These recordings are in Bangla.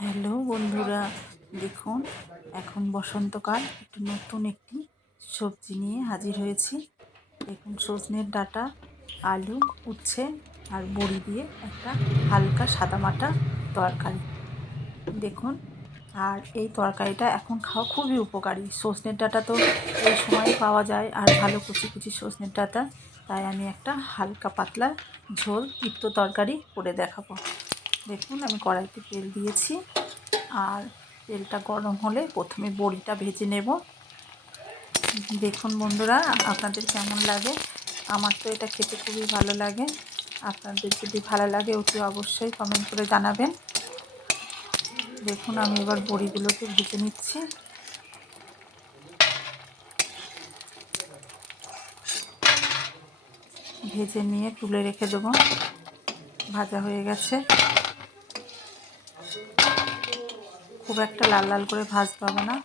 হ্যালো বন্ধুরা, দেখুন এখন বসন্তকাল, নতুন একটি সবজি নিয়ে হাজির হয়েছি। দেখুন সজনের ডাঁটা, আলু, উচ্ছে আর বড়ি দিয়ে একটা হালকা সাদামাটা তরকারি। দেখুন, আর এই তরকারিটা এখন খাওয়া খুবই উপকারী। সজনের ডাঁটা তো এই সময় পাওয়া যায়, আর ভালো কুচি কুচি সজনের ডাঁটা, তাই আমি একটা হালকা পাতলা ঝোল তিক্ত তরকারি করে দেখাবো। দেখুন আমি কড়াইতে তেল দিয়েছি, আর তেলটা গরম হলে প্রথমে বড়িটা ভেজে নেব। দেখুন বন্ধুরা, আপনাদের কেমন লাগে? আমার তো এটা খেতে খুবই ভালো লাগে। আপনাদের যদি ভালো লাগে অতি অবশ্যই কমেন্ট করে জানাবেন। দেখুন আমি এবার বড়িগুলোকে ভেজে নিচ্ছি। ভেজে নিয়ে তুলে রেখে দেবো। ভাজা হয়ে গেছে। খুব একটা লাল লাল করে ভাজতে হবে না,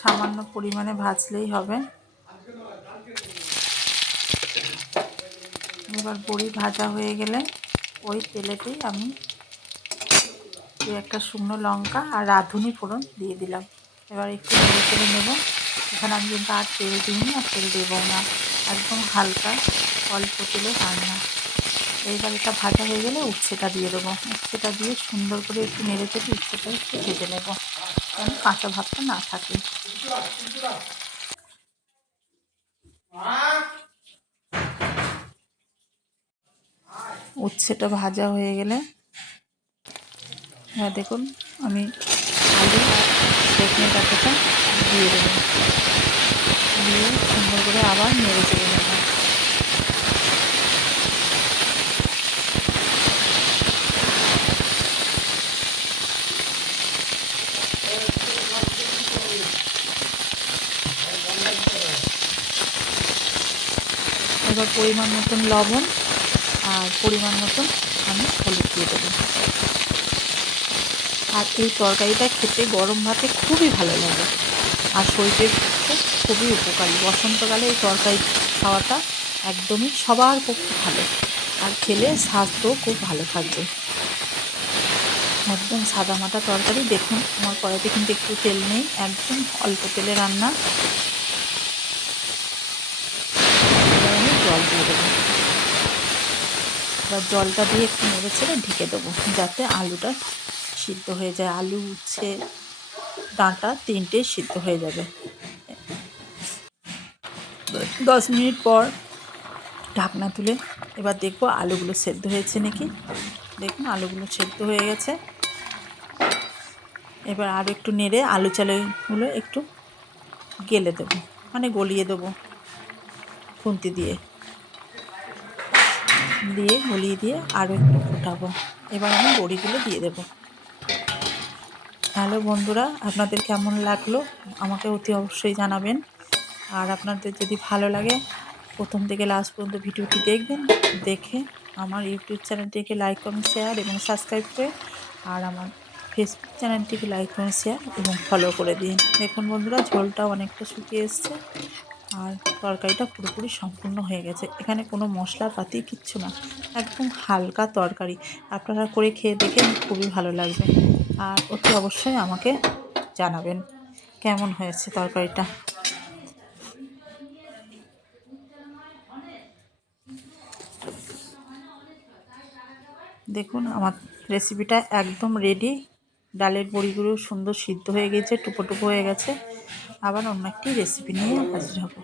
সামান্য পরিমাণে ভাজলেই হবে। এবার বড়ি ভাজা হয়ে গেলে ওই তেলেতেই আমি একটা শুকনো লঙ্কা আর রাঁধুনি ফোড়ন দিয়ে দিলাম। এবার একটু নেড়ে চেড়ে নেব। এখানে আমি কিন্তু আর তেল দিইনি, আর তেল দেবো না, একদম হালকা অল্প তেলে রান্না। এইবার এটা ভাজা হয়ে গেলে উচ্ছেটা দিয়ে দেবো। উচ্ছেটা দিয়ে সুন্দর করে একটু নেড়ে চেড়ে উচ্ছেটা একটু ভেজে নেব, কারণ কাঁচা ভাতটা না থাকে। উচ্ছেটা ভাজা হয়ে গেলে হ্যাঁ দেখুন আমি আলু আর সজনে ডাঁটাটা দিয়ে দেবো। দিয়ে সুন্দর করে আবার নেড়ে চেড়ে নেব। এবার পরিমাণ মতন লবণ আর পরিমাণ মতন আমি হলুদ দিয়ে দেবো। আর এই তরকারিটা খেতে গরম ভাতে খুবই ভালো লাগে, আর শরীরের পক্ষে খুবই উপকারী। বসন্তকালে এই তরকারি খাওয়াটা একদমই সবার পক্ষে ভালো, আর খেলে স্বাস্থ্যও খুব ভালো থাকবে। একদম সাদামাটা তরকারি। দেখুন আমার কড়াইতে কিন্তু একটু তেল নেই, একদম অল্প তেলে রান্না। এবার আমি জল দিয়ে দেবো। এবার জলটা দিয়ে একটু নেড়ে ছেড়ে ঢেকে দেবো, যাতে আলুটা সিদ্ধ হয়ে যায়। আলু, উচ্ছে, ডাঁটা তিনটেই সিদ্ধ হয়ে যাবে। 10 মিনিট পর ঢাকনা তুলে এবার দেখবো আলুগুলো সেদ্ধ হয়েছে নাকি। দেখুন আলুগুলো সেদ্ধ হয়ে গেছে। এবার আরও একটু নেড়ে আলু চালগুলো একটু গেলে দেবো, মানে গলিয়ে দেবো খুন্তি দিয়ে গলিয়ে দিয়ে আরও একটু ফোটাবো। এবার আমি বড়িগুলো দিয়ে দেবো। হ্যালো বন্ধুরা, আপনাদের কেমন লাগলো আমাকে অতি অবশ্যই জানাবেন। আর আপনাদের যদি ভালো লাগে প্রথম থেকে লাস্ট পর্যন্ত ভিডিওটি দেখবেন। দেখে আমার ইউটিউব চ্যানেলটিকে লাইক, কমেন্ট, শেয়ার এবং সাবস্ক্রাইব করে, আর আমার ফেসবুক চ্যানেলটিকে লাইক, কমেন্ট, শেয়ার এবং ফলো করে দিন। দেখুন বন্ধুরা, ঝোলটাও অনেকটা শুকিয়ে এসছে, আর তরকারিটা পুরোপুরি সম্পূর্ণ হয়ে গেছে। এখানে কোনো মশলাপাতি কিচ্ছু না, একদম হালকা তরকারি। আপনারা করে খেয়ে দেখে খুবই ভালো লাগবে, আর অতি অবশ্যই আমাকে জানাবেন কেমন হয়েছে তরকারিটা। দেখুন আমার রেসিপিটা একদম রেডি। ডালের বড়িগুলো সুন্দর সিদ্ধ হয়ে গেছে, টুপো টুপো হয়ে গেছে। আবার অন্য একটি রেসিপি নিয়ে হাজির হব।